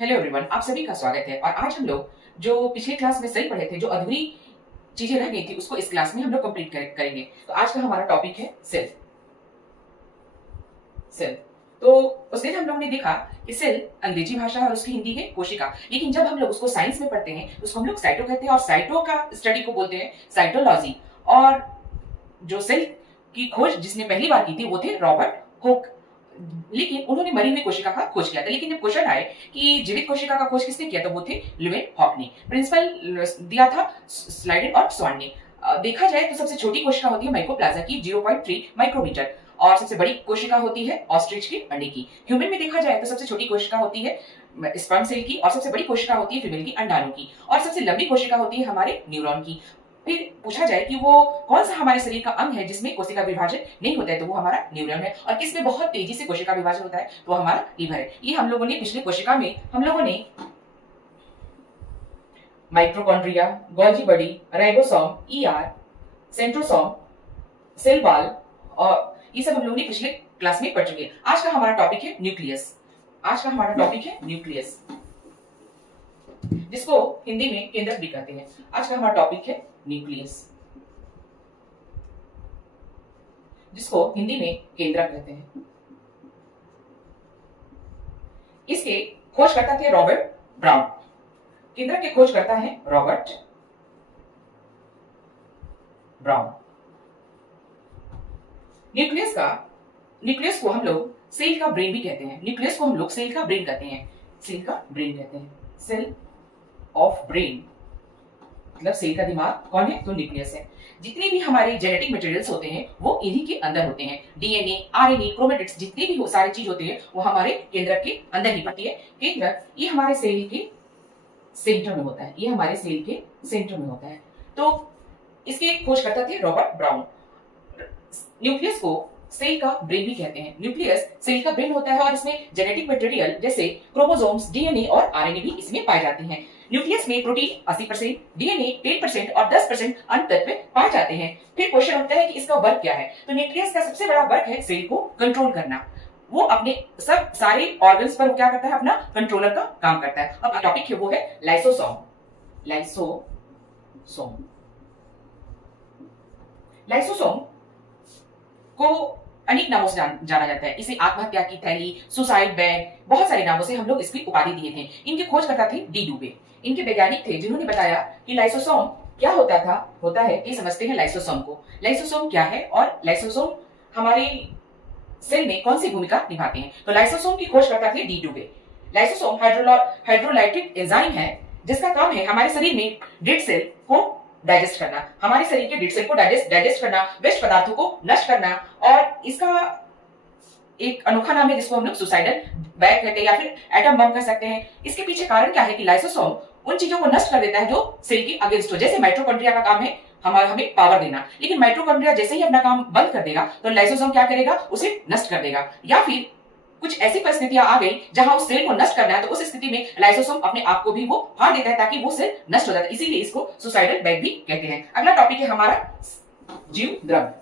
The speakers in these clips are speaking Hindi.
हेलो एवरीवन, आप सभी का स्वागत है। और आज हम लोग जो पिछली क्लास में सेल पढ़े थे, जो अधूरी चीजें रह गई थी, उसको इस क्लास में हम लोग कंप्लीट करेंगे। तो आज का हमारा टॉपिक है सेल। सेल तो उस दिन हम लोग ने देखा कि सेल अंग्रेजी भाषा है और उसकी हिंदी है कोशिका। लेकिन जब हम लोग उसको साइंस में पढ़ते हैं तो उसको हम लोग साइटो कहते हैं, और साइटो का स्टडी को बोलते हैं साइटोलॉजी। और जो सेल की खोज जिसने पहली बार की थी वो थे रॉबर्ट हुक। लेकिन उन्होंने मरी हुई कोशिका का खोज किया था। लेकिन जब क्वेश्चन आए कि जीवित कोशिका का खोज किसने किया, तो वो थे ल्यूवेन हॉक ने। प्रिंसिपल दिया था स्लाइडेन और स्वान ने। देखा जाए तो सबसे छोटी कोशिका होती है माइकोप्लाज्मा की 0.3 माइक्रोमीटर, और सबसे बड़ी कोशिका होती है ऑस्ट्रिच के अंडे की। ह्यूमन में देखा जाए तो सबसे छोटी कोशिका होती है स्पर्म सेल की, और सबसे बड़ी कोशिका होती है फीमेल की अंडाणु की, और सबसे लंबी कोशिका होती है हमारे न्यूरॉन की। फिर पूछा जाए कि वो कौन सा हमारे शरीर का अंग है जिसमें कोशिका विभाजन नहीं होता है, तो वो हमारा न्यूरॉन है। और किसमें बहुत तेजी से कोशिका विभाजन होता है, तो हमारा लीवर है। ये हम लोगों ने पिछले कोशिका में हम लोगों ने mitochondria, Golgi body, ribosome, ER, centrosome, cell wall, और ये सब हम लोगों ने पिछले क्लास में पढ़ चुके हैं। आज का हमारा टॉपिक है न्यूक्लियस। आज का हमारा टॉपिक है न्यूक्लियस, जिसको हिंदी में केंद्रक भी कहते हैं। आज का हमारा टॉपिक है न्यूक्लियस, जिसको हिंदी में केंद्रक कहते हैं। इसके खोजकर्ता थे रॉबर्ट ब्राउन। केंद्रक के खोजकर्ता हैं रॉबर्ट ब्राउन। न्यूक्लियस को हम लोग सेल का ब्रेन भी कहते हैं। न्यूक्लियस को हम लोग सेल का ब्रेन कहते हैं। सेल का ब्रेन कहते हैं, सेल ऑफ ब्रेन, मतलब सेल का दिमाग कौन है, तो न्यूक्लियस है। जितने भी हमारे जेनेटिक मटेरियल्स होते हैं वो इन्हीं के अंदर होते हैं। डीएनए, आरएनए, क्रोमेटिड्स, जितने भी सारे चीज होते हैं वो हमारे केंद्रक के अंदर ही होती है। केंद्रक ये हमारे सेल के सेंटर में होता है। ये हमारे सेल के सेंटर में होता है। तो इसके खोजकर्ता थे रॉबर्ट ब्राउन। न्यूक्लियस को सेल का ब्रेन भी कहते हैं। न्यूक्लियस सेल का ब्रेन होता है, और इसमें जेनेटिक मटेरियल जैसे क्रोमोसोम्स, डीएनए और आरएनए भी इसमें पाए जाते हैं। न्यूक्लियस में प्रोटीन 80%, डीएनए 10% और 10% अन्य तत्व पाए जाते हैं। फिर क्वेश्चन उठता है कि इसका वर्क क्या है, तो न्यूक्लियस का सबसे बड़ा वर्क है सेल को कंट्रोल करना। वो अपने सब सारे ऑर्गन्स पर क्या करता है, अपना कंट्रोलर का काम करता है। अब टॉपिक है वो है लाइसोसोम। लाइसोसोम लाइसोसोम को अनेक नामों से जाना जाता है। इसे आत्महत्या की थैली, सुसाइड बैग, बहुत सारे नामों से हम लोग इसकी उपाधि दिए थे। इनके खोजकर्ता थे डी डुबे। इनके वैज्ञानिक थे जिन्होंने बताया कि लाइसोसोम क्या होता है। ये समझते हैं लाइसोसोम को। लाइसोसोम क्या है और लाइसोसोम हमारे सेल में कौन सी भूमिका निभाते हैं। तो लाइसोसोम की खोजकर्ता थे डी डुबे। लाइसोसोम हाइड्रोलाइटिक एंजाइम है, जिसका काम है हमारे शरीर में डेड सेल को डाइजेस्ट करना, हमारे शरीर के डेड सेल को डाइजेस्ट करना, वेस्ट पदार्थों को नष्ट करना। और इसका एक अनोखा नाम है जिसको हम लोग सुसाइडल बैग कहते हैं या फिर एटम बम कह सकते हैं। इसके पीछे कारण क्या है कि लाइसोसोम उन चीजों को नष्ट कर देता है जो सेल के अगेंस्ट हो। जैसे माइटोकॉन्ड्रिया का काम है हमें पावर देना, लेकिन माइटोकॉन्ड्रिया जैसे ही अपना काम बंद कर देगा तो लाइसोसोम क्या करेगा, उसे नष्ट कर देगा। या फिर कुछ ऐसी परिस्थितियां आ गई जहां उस सेल को नष्ट करना है, तो उस स्थिति में लाइसोसोम अपने आप को भी वो फाड़ देता है ताकि वो सेल नष्ट हो जाता है। इसीलिए इसको सुसाइडल बैग भी कहते हैं। अगला टॉपिक है हमारा जीव द्रव।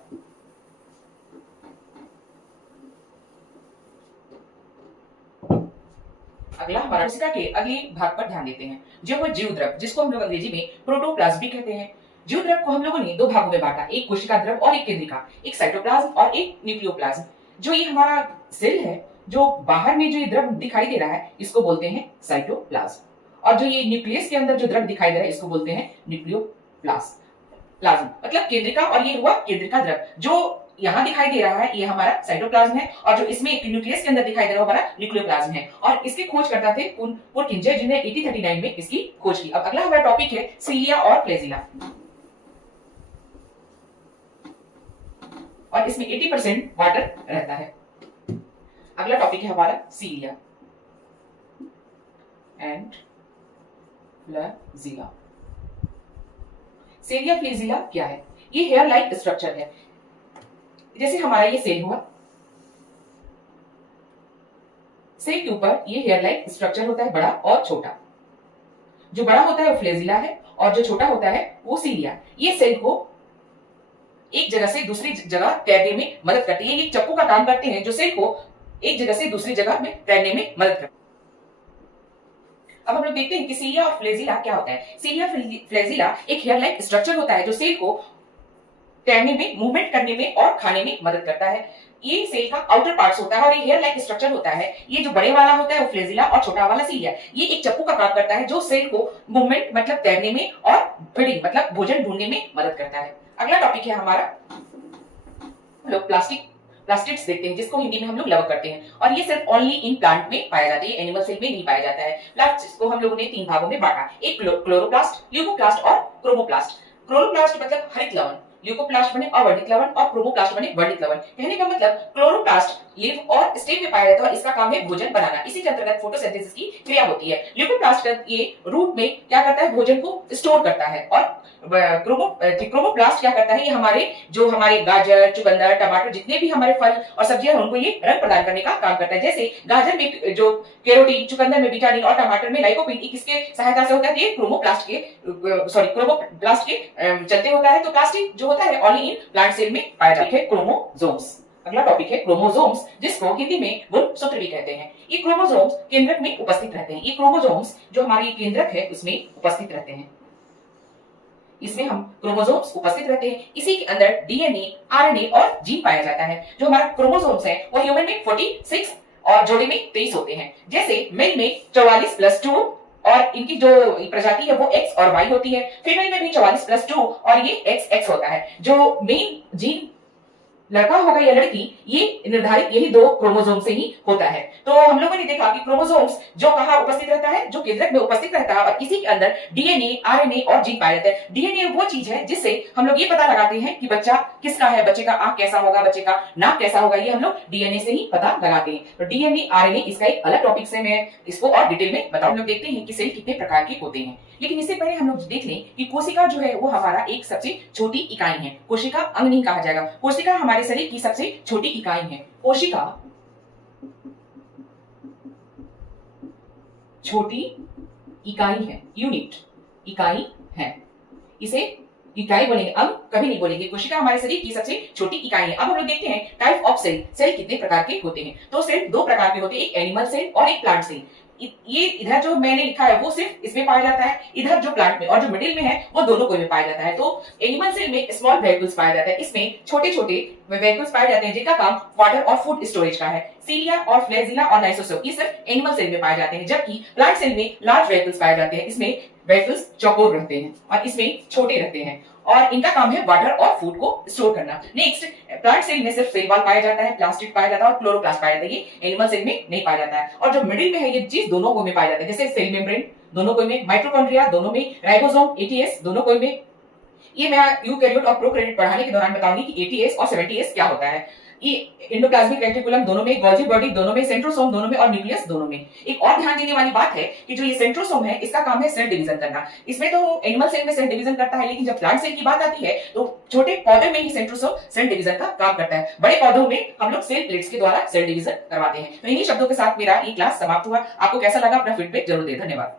अगला हमारा कोशिका के अगले भाग पर ध्यान देते हैं, जो है जीव द्रव, जिसको हम लोग अंग्रेजी में प्रोटोप्लाज्म भी कहते हैं। जीव द्रव को हम लोगों ने दो भागों में बांटा, एक कोशिका द्रव और एक केंद्रिका, एक साइटोप्लाज्म और एक न्यूक्लियोप्लाज्म। जो ये हमारा सेल है, जो बाहर में जो ये द्रव दिखाई दे रहा है, इसको बोलते हैं साइटोप्लाज्म। और जो ये न्यूक्लियस के अंदर जो द्रव दिखाई दे रहा है, इसको बोलते हैं न्यूक्लियोप्लाज्म, मतलब केंद्रिका। और ये हुआ केंद्रिका द्रव। जो यहाँ दिखाई दे रहा है ये हमारा साइटोप्लाज्म है, और जो इसमें न्यूक्लियस के अंदर दिखाई दे रहा है हमारा न्यूक्लियोप्लाज्म है। और इसके खोज करता थे पुरकिंजे, जिन्हें 1839 में इसकी खोज की। अब अगला हमारा टॉपिक है सीलिया और फ्लैजिला, और इसमें 80% वाटर रहता है। अगला टॉपिक है हमारा सीलिया एंड फ्लैजिला। सीलिया फ्लैजिला क्या है? ये हेयर लाइक स्ट्रक्चर है। जैसे हमारा ये सेल हुआ, सेल के ऊपर ये हेयर लाइक स्ट्रक्चर होता है, बड़ा और छोटा। जो बड़ा होता है वो फ्लैजिला है, और जो छोटा होता है वो सीलिया। ये सेल को एक जगह से दूसरी जगह तैरने में मदद करती है। ये चप्पू का काम करते हैं जो सेल को एक जगह से दूसरी जगह में तैरने में मदद करते हैं। अब हम लोग देखते हैं कि सीलिया और फ्लेजिला क्या होता है। सीलिया फ्लेजिला एक हेयर लाइक स्ट्रक्चर होता है जो सेल को तैरने में, मूवमेंट करने में और खाने में मदद करता है। ये सेल का आउटर पार्ट्स होता है और ये हेयर लाइक स्ट्रक्चर होता है। ये जो बड़े वाला होता है वो फ्लेजिला और छोटा वाला सीलिया, ये एक चप्पू का काम करता है जो सेल को मूवमेंट मतलब तैरने में और फीडिंग मतलब भोजन ढूंढने में मदद करता है। अगला टॉपिक है हमारा, हम लोग प्लास्टिड्स देखते हैं जिसको हिंदी में हम लोग लवक करते हैं, और ये सिर्फ ओनली इन प्लांट में पाया जाता है, एनिमल सेल में नहीं पाया जाता है। प्लास्टिड्स को हम लोगों ने 3 भागों में बांटा, एक क्लोरोप्लास्ट, ल्यूकोप्लास्ट और क्रोमोप्लास्ट। क्लोरोप्लास्ट मतलब हरित लवण, ल्यूकोप्लास्ट बने अवर्णित लवण और क्रोमोप्लास्ट बने वर्णित लवण। कहने का मतलब क्लोरोप्लास्ट लीफ और स्टेम में पाया जाता है और इसका काम है भोजन बनाना, इसी के अंतर्गत फोटोसिंथेसिस की क्रिया होती है। ल्यूकोप्लास्ट ये रूट में क्या करता है, भोजन को स्टोर करता है, और क्रोमोप्लास्ट क्या करता है, ये हमारे गाजर, चुकंदर, टमाटर जितने भी हमारे फल और सब्जियां हैं उनको ये रंग प्रदान करने का काम करता है। जैसे गाजर में जो कैरोटीन, चुकंदर में विटामिन और टमाटर में लाइकोपीन, किसके सहायता से होता है, ये क्रोमोप्लास्ट के चलते होता है। तो प्लास्टिक जो होता है ओनली इन प्लांट सेल में पाया जाता है। क्रोमोसोम्स, अगला टॉपिक है क्रोमोसोम्स, जिसको हिंदी में गुणसूत्र भी कहते हैं। ये क्रोमोसोम्स केंद्रक में उपस्थित रहते हैं। ये क्रोमोसोम्स जो हमारी केंद्रक है उसमें उपस्थित रहते हैं, इसमें हम क्रोमोसोम्स उपस्थित रहते हैं। इसी के अंदर डीएनए, आरएनए और जीन पाया जाता है। जो हमारा क्रोमोसोम्स है वो ह्यूमन में 46 और जोड़े में 23 होते हैं। जैसे मेल में 44+2 और इनकी जो प्रजाति है वो एक्स और वाई होती है। फीमेल में भी 44+2 और ये एक्स एक्स होता है। जो मेन जीन लड़का होगा या लड़की, ये निर्धारित यही 2 क्रोमोसोम से ही होता है। तो हम लोगों ने देखा कि क्रोमोसोम्स जो कहाँ उपस्थित रहता है, जो केंद्रक में उपस्थित रहता है, और इसी के अंदर डीएनए, आरएनए और जीन पाए जाते हैं। डीएनए वो चीज है जिससे हम लोग ये पता लगाते हैं कि बच्चा किसका है, बच्चे का आंख कैसा होगा, बच्चे का नाक कैसा होगा, ये हम लोग डीएनए से ही पता लगाते हैं। तो डीएनए, आरएनए इसका एक अलग टॉपिक से मैं इसको और डिटेल में बताऊं। हम लोग देखते हैं कि सेल कितने प्रकार के होते हैं, लेकिन इससे पहले हम लोग देख लें कि कोशिका जो है वो हमारा एक सबसे छोटी इकाई है। कोशिका अंग नहीं कहा जाएगा, कोशिका हमारे शरीर की सबसे छोटी इकाई है। कोशिका छोटी इकाई है, यूनिट, इकाई है। इसे इकाई बोलेंगे, अंग कभी नहीं बोलेंगे। कोशिका हमारे शरीर की सबसे छोटी इकाई है। अब हम लोग देखते हैं टाइप ऑफ सेल, सेल कितने प्रकार के होते हैं। तो सेल 2 प्रकार के होते हैं, एक एनिमल सेल और एक प्लांट सेल। ये इधर जो मैंने लिखा है वो सिर्फ इसमें पाया जाता है, इधर जो प्लांट में और जो मिडिल में है वो दोनों को में पाया जाता है। तो एनिमल सेल में स्मॉल वेहिकल्स पाया जाता है, इसमें छोटे छोटे वेहिकल्स पाए जाते हैं जिनका काम वाटर और फूड स्टोरेज का है। सीलिया और फ्लेजिला और नाइसोसोम ये सिर्फ एनिमल सेल में पाए जाते हैं, जबकि प्लांट सेल में लार्ज वेहिकल्स पाए जाते हैं। इसमें वेहिकल्स चौकोर रहते हैं और इसमें छोटे रहते हैं और इनका काम है वाटर और फूड को स्टोर करना। नेक्स्ट, प्लांट सेल में सिर्फ सेल वॉल पाया जाता है, प्लास्टिड पाया जाता है और क्लोरोप्लास्ट पाया जाता है। ये एनिमल सेल में नहीं पाया जाता है। और जो मिडिल में है ये चीज दोनों को में पाया जाता है, जैसे सेल मेम्ब्रेन दोनों को में, माइटोकॉन्ड्रिया दोनों में, राइबोसोम, एटीएस दोनों को में। ये मैं यूकैरियोट और प्रोकैरियोट पढ़ाने के दौरान बताऊंगी कि एटीएस और 70S क्या होता है। ये एंडोप्लाज्मिक रेटिकुलम दोनों में, गोल्गी बॉडी दोनों में, सेंट्रोसोम दोनों में और न्यूक्लियस दोनों में। एक और ध्यान देने वाली बात है कि जो ये सेंट्रोसोम है इसका काम है सेल डिवीजन करना। इसमें तो एनिमल सेल में सेल डिवीजन करता है, लेकिन जब प्लांट सेल की बात आती है तो छोटे पौधे में ही सेंट्रोसोम सेल डिवीजन का काम करता है। बड़े पौधों में हम लोग सेल प्लेट्स के द्वारा सेल डिवीजन करवाते हैं। तो इन्हीं शब्दों के साथ मेरा ये क्लास समाप्त हुआ। आपको कैसा लगा अपना फीडबैक जरूर दें। धन्यवाद।